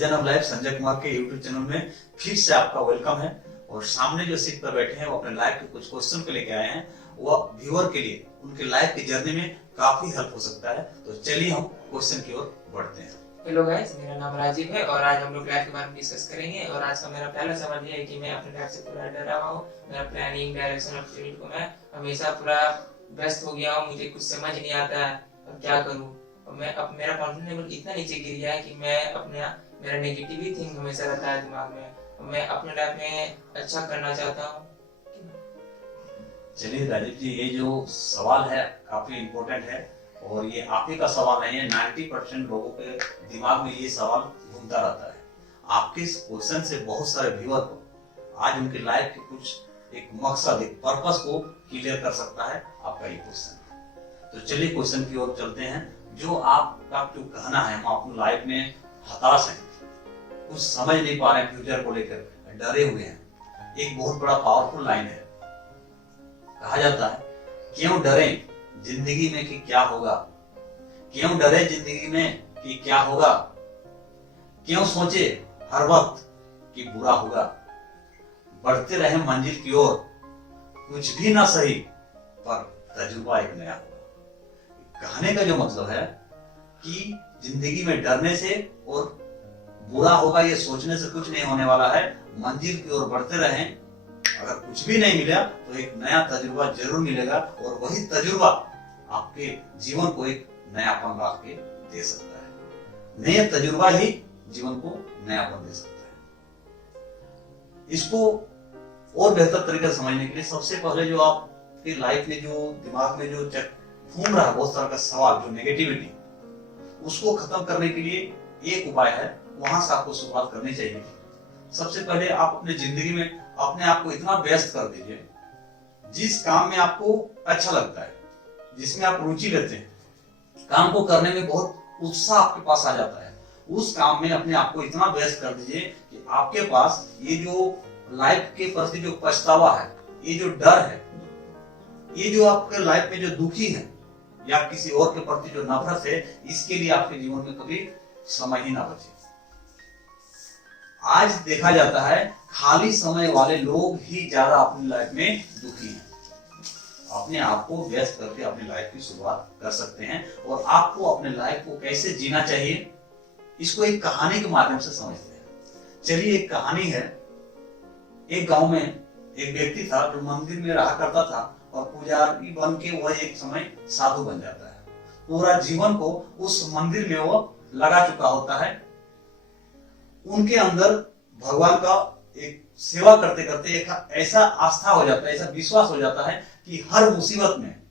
Season of life Sanjay Kumar के YouTube channel में फिर से आपका वेलकम है। और सामने जो सीट पर बैठे हैं वो अपने लाइफ के कुछ क्वेश्चन को लेके आए हैं। वो व्यूअर के लिए उनके लाइफ की जर्नी में काफी हेल्प हो सकता है। तो चलिए हम क्वेश्चन की ओर बढ़ते हैं। हेलो गाइस, मेरा नाम राजीव है और आज हम लोग लाइफ के बारे में डिस्कस करेंगे। और आज का मेरा पहला सवाल ये है कि मैं अपने लाइफ से पूरा डरा हुआ हूँ। मेरा प्लानिंग, डायरेक्शन ऑफ फील्ड को मैं हमेशा पूरा व्यस्त हो गया हूँ। मुझे कुछ समझ नहीं आता है अब क्या करूँ। और मैं अब मेरा कॉन्फिडेंस लेवल इतना नीचे गिर गया है कि मैं मेरा नेगेटिव थिंक हमेशा रहता है दिमाग में। मैं अपने लाइफ में अच्छा करना चाहता हूँ। चलिए राजीव जी, ये जो सवाल है काफी इम्पोर्टेंट है और ये आप ही का सवाल नहीं है। 90% लोगों के दिमाग में ये सवाल घूमता रहता है। आपके इस क्वेश्चन से बहुत सारे व्यूअर को आज उनकी लाइफ के कुछ एक मकसद, एक पर्पस को क्लियर कर सकता है आपका ये क्वेश्चन। तो चलिए क्वेश्चन की ओर चलते हैं। जो आपका जो कहना है, हम अपनी लाइफ में हताश हैं, कुछ समझ नहीं पा रहे हैं, फ्यूचर को लेकर डरे हुए हैं। एक बहुत बड़ा पावरफुल लाइन है। कहा जाता है, क्यों डरे जिंदगी में कि क्या होगा, क्यों डरे जिंदगी में कि क्या होगा, क्यों सोचे हर वक्त कि बुरा होगा, बढ़ते रहे मंजिल की ओर, कुछ भी ना सही पर तजुर्बा एक नया होगा। कहने का जो मतलब है कि जिंदगी में डरने से और बुरा होगा ये सोचने से कुछ नहीं होने वाला है। मंजिल की ओर बढ़ते रहें, अगर कुछ भी नहीं मिला तो एक नया तजुर्बा जरूर मिलेगा और वही तजुर्बा आपके जीवन को एक नयापन ला के दे सकता है। नया तजुर्बा ही जीवन को नयापन दे सकता है। इसको और बेहतर तरीके से समझने के लिए सबसे पहले जो आपकी लाइफ में जो दिमाग में जो घूम रहा है बहुत सारा का सवाल, जो नेगेटिविटी, उसको खत्म करने के लिए एक उपाय है, वहां से आपको शुरुआत करनी चाहिए। सबसे पहले आप अपने जिंदगी में अपने आप को इतना व्यस्त कर दीजिए, जिस काम में आपको अच्छा लगता है, जिसमें आप रुचि लेते हैं, काम को करने में बहुत उत्साह आपके पास आ जाता है, उस काम में अपने आप को इतना व्यस्त कर दीजिए कि आपके पास ये जो लाइफ के प्रति जो पछतावा है, ये जो डर है, ये जो आपके लाइफ में जो दुखी है या किसी और के प्रति जो नफरत है, इसके लिए आपके जीवन में कभी समय ही ना बचे। आज देखा जाता है खाली समय वाले लोग ही ज्यादा अपनी लाइफ में दुखी हैं। अपने आप को व्यस्त करके अपनी लाइफ की शुरुआत कर सकते हैं। और आपको अपने लाइफ को कैसे जीना चाहिए, इसको एक कहानी के माध्यम से समझते हैं। चलिए, एक कहानी है। एक गांव में एक व्यक्ति था जो मंदिर में रहा करता था और पुजारी बन के वह एक समय साधु बन जाता है। पूरा जीवन को उस मंदिर में वो लगा चुका होता है। उनके अंदर भगवान का एक सेवा करते करते एक ऐसा आस्था हो जाता है, ऐसा विश्वास हो जाता है कि हर मुसीबत में,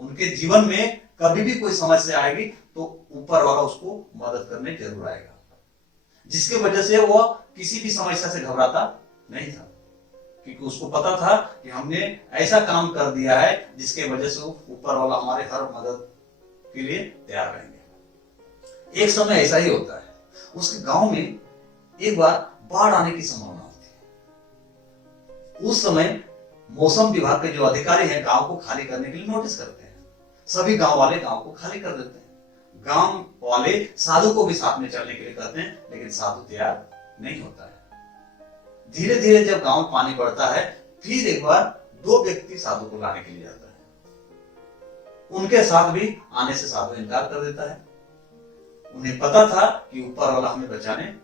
उनके जीवन में कभी भी कोई समस्या आएगी तो ऊपर वाला उसको मदद करने जरूर आएगा। जिसके वजह से वो किसी भी समस्या से घबराता नहीं था, क्योंकि उसको पता था कि हमने ऐसा काम कर दिया है जिसके वजह से ऊपर वाला हमारे हर मदद के लिए तैयार रहेंगे। एक समय ऐसा ही होता है। उसके गांव में एक बार बाढ़ आने की संभावना होती है। उस समय मौसम विभाग के जो अधिकारी हैं गांव को खाली करने के लिए नोटिस करते हैं। सभी गांव वाले गांव को खाली कर देते हैं। गांव वाले साधु को भी साथ में चलने के लिए कहते हैं, लेकिन साधु तैयार नहीं होता है। धीरे धीरे जब गांव में पानी बढ़ता है, फिर एक बार दो व्यक्ति साधु को लाने के लिए जाता है। उनके साथ भी आने से साधु इनकार कर देता है। उन्हें पता था कि ऊपर वाला हमें बचाने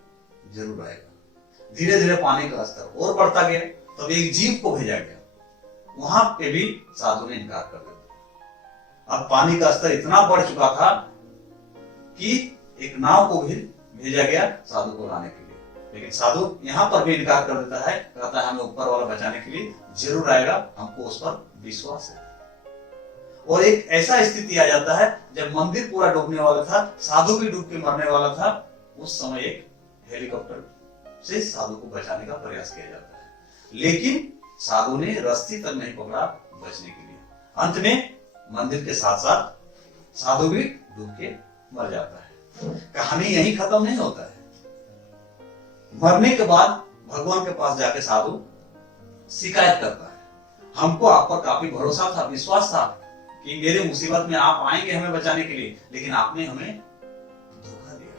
जरूर आएगा। धीरे धीरे पानी का स्तर और बढ़ता गया। तब एक जीव को भेजा गया। वहां पे भी साधु ने इनकार कर दिया। अब पानी का स्तर इतना बढ़ चुका था कि एक नाव को भी भेजा गया साधु को लाने के लिए, लेकिन साधु यहां पर भी इनकार कर देता है। कहता है हमें ऊपर वाला बचाने के लिए जरूर आएगा, हमको उस पर विश्वास है। और एक ऐसा स्थिति आ जाता है जब मंदिर पूरा डूबने वाला था, साधु भी डूब के मरने वाला था। उस समय एक हेलीकॉप्टर से साधु को बचाने का प्रयास किया जाता है, लेकिन साधु ने रस्सी तक नहीं पकड़ा बचने के लिए। अंत में मंदिर के साथ साथ साधु भी डूब के मर जाता है। कहानी यही खत्म नहीं होता है। मरने के बाद भगवान के पास जाके साधु शिकायत करता है, हमको आप पर काफी भरोसा था, विश्वास था कि मेरे मुसीबत में आप आएंगे हमें बचाने के लिए, लेकिन आपने हमें धोखा दिया।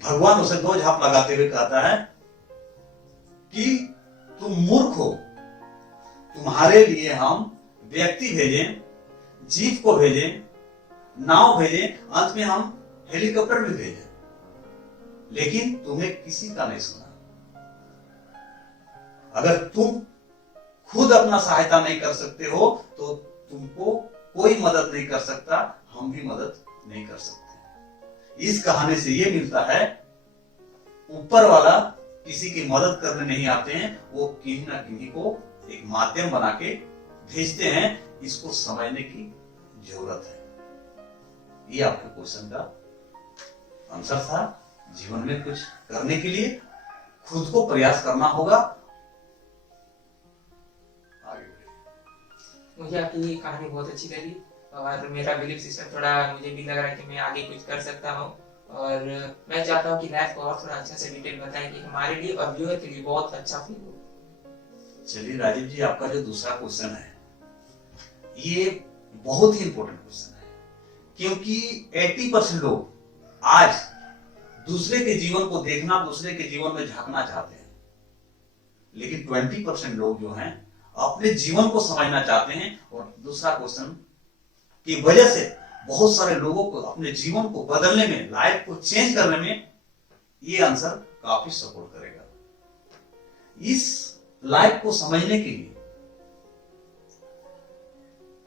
भगवान उसे दो झाप लगाते हुए कहता है कि तुम मूर्ख हो, तुम्हारे लिए हम व्यक्ति भेजें, जीप को भेजें, नाव भेजें, अंत में हम हेलीकॉप्टर भी भेजें, लेकिन तुम्हें किसी का नहीं सुना। अगर तुम खुद अपना सहायता नहीं कर सकते हो तो तुमको कोई मदद नहीं कर सकता, हम भी मदद नहीं कर सकते। इस कहानी से ये मिलता है, ऊपर वाला किसी की मदद करने नहीं आते हैं, वो किन्हीं ना किन्हीं को एक माध्यम बना के भेजते हैं। इसको समझने की जरूरत है। ये आपके क्वेश्चन का आंसर था। जीवन में कुछ करने के लिए खुद को प्रयास करना होगा। आगे बढ़िए। मुझे आपकी कहानी बहुत अच्छी लगी और मेरा बिलीफ सिस्टम थोड़ा मुझे भी लग रहा है कि मैं आगे कुछ कर सकता हूँ। और मैं चाहता हूँ कि लाइफ को और थोड़ा अच्छा से डिटेल बताएं कि हमारे लिए और व्यूअर के लिए बहुत अच्छा फील हो। चलिए राजीव जी, आपका जो दूसरा क्वेश्चन है ये बहुत ही इंपॉर्टेंट क्वेश्चन है, क्योंकि 80% लोग आज दूसरे के जीवन को देखना, दूसरे के जीवन में झांकना चाहते हैं, लेकिन 20% लोग जो हैं अपने जीवन को समझना चाहते हैं। और दूसरा क्वेश्चन की वजह से बहुत सारे लोगों को अपने जीवन को बदलने में, लाइफ को चेंज करने में ये आंसर काफी सपोर्ट करेगा। इस लाइफ को समझने के लिए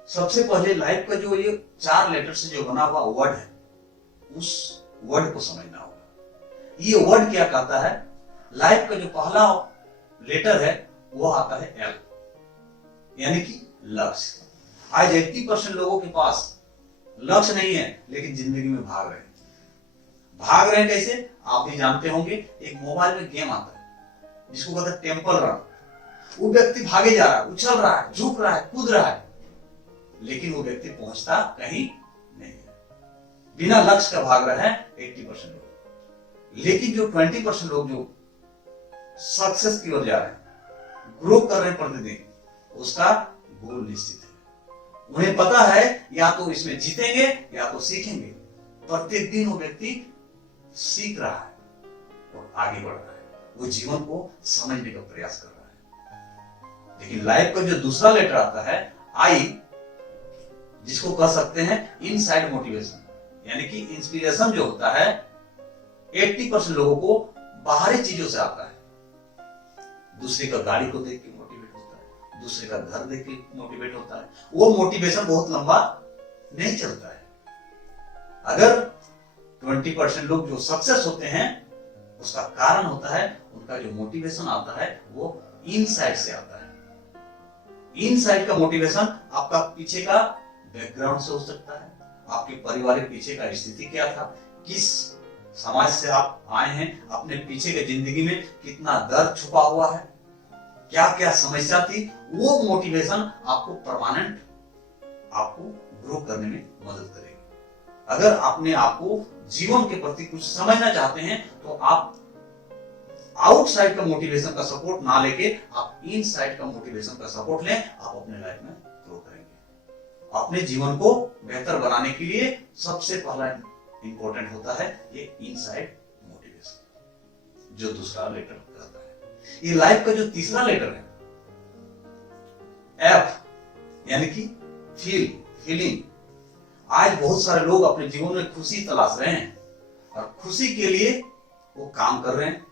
सबसे पहले लाइफ का जो ये 4 लेटर से जो बना हुआ वर्ड है, उस वर्ड को समझना होगा। ये वर्ड क्या कहता है? लाइफ का जो पहला लेटर है वो आता है एल, यानी कि लक्ष्य। आज 80% लोगों के पास लक्ष्य नहीं है, लेकिन जिंदगी में भाग रहे हैं। भाग रहे हैं कैसे? आप भी जानते होंगे, एक मोबाइल में गेम आता है जिसको कहते हैं टेम्पल रन। वो व्यक्ति भागे जा रहा है, उछल रहा है, झुक रहा है, कूद रहा है, लेकिन वो व्यक्ति पहुंचता कहीं नहीं है। बिना लक्ष्य का भाग रहा है 80% लोग। लेकिन जो 20% लोग जो सक्सेस की ओर जा रहे हैं, ग्रो कर रहे हैं प्रतिदिन, उसका गोल निश्चित है। उन्हें पता है या तो इसमें जीतेंगे या तो सीखेंगे। प्रत्येक दिन वो व्यक्ति सीख रहा है और आगे बढ़ रहा है, वो जीवन को समझने का प्रयास कर रहा है। लेकिन लाइफ का जो दूसरा लेटर आता है आई, जिसको कह सकते हैं इनसाइड मोटिवेशन, यानी कि इंस्पिरेशन जो होता है 80% लोगों को बाहरी चीजों से आता है। दूसरे का गाड़ी को देख के मोटिवेट होता है, दूसरे का घर देख के मोटिवेट होता है। वो मोटिवेशन बहुत लंबा नहीं चलता है। अगर 20% लोग जो सक्सेस होते हैं, उसका कारण होता है उनका जो मोटिवेशन आता है वो इनसाइड से आता है। इनसाइड का मोटिवेशन आपका पीछे का बैकग्राउंड से हो सकता है, आपके पारिवारिक पीछे का स्थिति क्या था, किस समाज से आप आए हैं, अपने पीछे के जिंदगी में कितना दर्द छुपा हुआ है, क्या क्या समस्या थी। वो मोटिवेशन आपको परमानेंट, आपको ग्रो करने में मदद करेगी। अगर आपने आपको जीवन के प्रति कुछ समझना चाहते हैं तो आप आउटसाइड का मोटिवेशन का सपोर्ट ना लेके आप इनसाइड का मोटिवेशन का सपोर्ट लें, आप अपने लाइफ में ग्रो करेंगे। अपने जीवन को बेहतर बनाने के लिए सबसे पहला इंपॉर्टेंट होता है ये इनसाइड मोटिवेशन, जो दूसरा लेटर कहता है। ये लाइफ का जो तीसरा लेटर है एफ, यानी कि फीलिंग। आज बहुत सारे लोग अपने जीवन में खुशी तलाश रहे हैं और खुशी के लिए वो काम कर रहे हैं।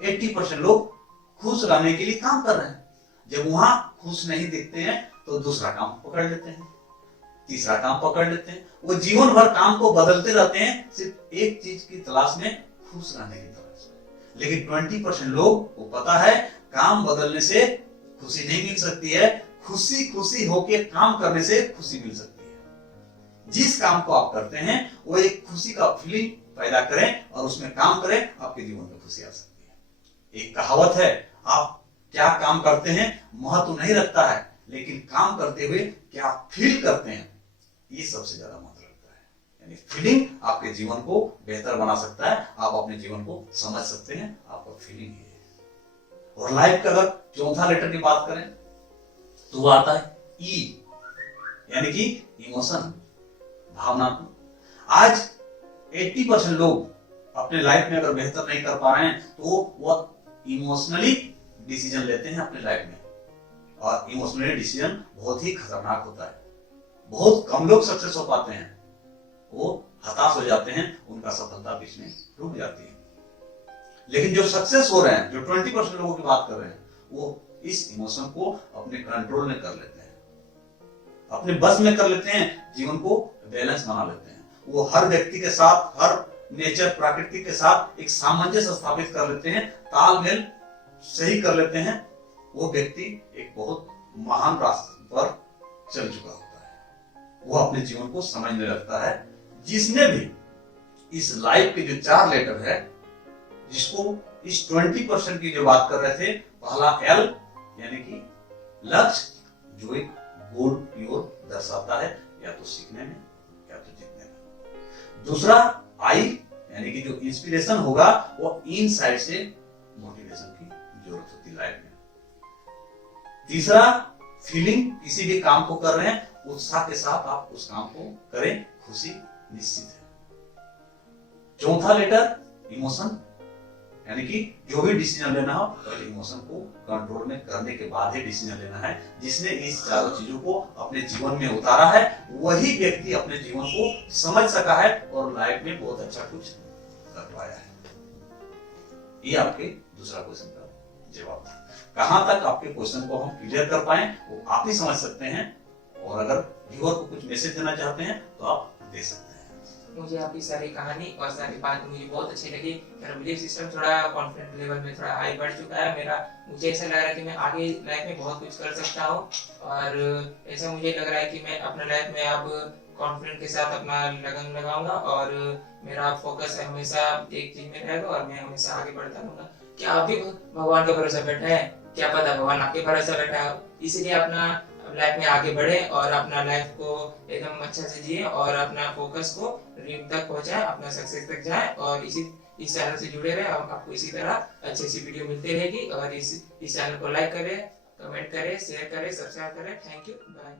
80% लोग खुश रहने के लिए काम कर रहे हैं। जब वहां खुश नहीं दिखते हैं तो दूसरा काम पकड़ लेते हैं, तीसरा काम पकड़ लेते हैं। वो जीवन भर काम को बदलते रहते हैं, सिर्फ एक चीज की तलाश में, खुश रहने की तलाश में। लेकिन 20% लोग को पता है काम बदलने से खुशी नहीं मिल सकती है, खुशी होके काम करने से खुशी मिल सकती है। जिस काम को आप करते हैं वो एक खुशी का फीलिंग पैदा करें और उसमें काम करें, आपके जीवन में खुशी आ सकती है। एक कहावत है, आप क्या काम करते हैं महत्व नहीं रखता है, लेकिन काम करते हुए क्या फील करते हैं ये सबसे ज्यादा महत्व रखता है। यानी फीलिंग आपके जीवन को बेहतर बना सकता है, आप अपने जीवन को समझ सकते हैं, आपका फीलिंग है। और लाइफ का अगर चौथा लेटर की बात करें तो वो आता है ई, यानी कि इमोशन, भावनात्मक। आज 80% लोग अपने लाइफ में अगर बेहतर नहीं कर पा रहे हैं तो वो इमोशनली डिसीजन लेते हैं अपने लाइफ में, और इमोशनली डिसीजन बहुत ही खतरनाक होता है। बहुत कम लोग सक्सेस हो पाते हैं, वो हताश हो जाते हैं, उनका सफलता बीच में रुक जाती है। लेकिन जो सक्सेस हो रहे हैं, जो 20% लोगों की बात कर रहे हैं, वो इस इमोशन को अपने कंट्रोल में कर लेते हैं, अपने बस में कर लेते हैं, जीवन को बैलेंस बना लेते हैं। वो हर व्यक्ति के साथ, हर नेचर, प्रकृति के साथ एक सामंजस्य स्थापित कर लेते हैं, तालमेल सही कर लेते हैं। वो व्यक्ति एक बहुत महान रास्ते पर चल चुका होता है, वो अपने जीवन को समझने लगता है। जिसने भी इस लाइफ के जो 4 लेटर है, जिसको इस 20% की जो बात कर रहे थे, पहला L यानी कि लक्ष्य, जो एक गोल की ओर दर्शाता है, या तो सीखने में या तो जीतने में। दूसरा I यानी कि जो इंस्पिरेशन होगा, वो इनसाइड से मोटिवेशन की जरूरत होती है लाइफ में। तीसरा फीलिंग, किसी भी काम को कर रहे हैं, उत्साह के साथ आप उस काम को करें, खुशी निश्चित है। चौथा लेटर इमोशन, यानी कि जो भी डिसीजन लेना हो, पहले इमोशन को कंट्रोल में करने के बाद ही डिसीजन लेना है। जिसने इस चारों चीजों को अपने जीवन में उतारा है, वही व्यक्ति अपने जीवन को समझ सका है और लाइफ में बहुत अच्छा कुछ कर पाया है। ये आपके दूसरा क्वेश्चन का जवाब था। कहां तक आपके क्वेश्चन को हम क्लियर कर पाए वो आप ही समझ सकते हैं, और अगर व्यूअर को कुछ मैसेज देना चाहते हैं तो आप दे सकते हैं। मुझे आपकी सारी कहानी और सारी बात मुझे बहुत अच्छी लगी। मेरा बिलीफ सिस्टम थोड़ा कॉन्फिडेंट लेवल में थोड़ा हाई बढ़ चुका है मेरा। मुझे ऐसा लग रहा है कि मैं आगे लाइफ में बहुत कुछ कर सकता हूँ, और ऐसा मुझे लग रहा है कि मैं अपने लाइफ में अब कॉन्फिडेंट के साथ अपना लगन लगाऊंगा, और मेरा फोकस हमेशा एक चीज में रहेगा, और मैं हमेशा आगे बढ़ता रहूंगा। क्या आप भी भगवान का भरोसा बैठा है? क्या पता भगवान आपके भरोसा बैठा है, इसलिए अपना लाइफ में आगे बढ़े और अपना लाइफ को एकदम अच्छा से जिए, और अपना फोकस को ड्रीम तक पहुंचाए, अपना सक्सेस तक जाए। और इस चैनल से जुड़े रहे, आपको इसी तरह अच्छी वीडियो मिलती रहेगी। और इस चैनल को लाइक करें, कमेंट करें, शेयर करें, सब्सक्राइब करें। Thank you, bye.